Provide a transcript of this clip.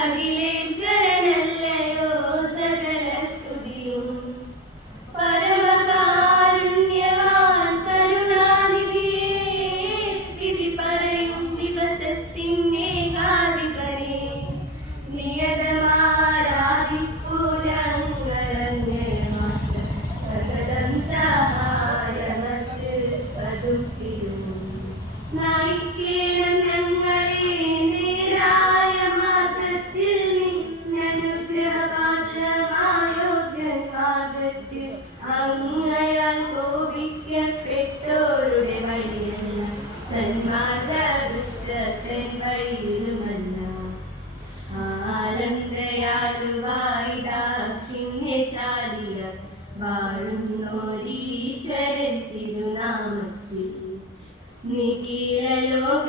அகிலே അങ്ങയാൽ തിരുനാമത്തിൽ. നിഖില ലോക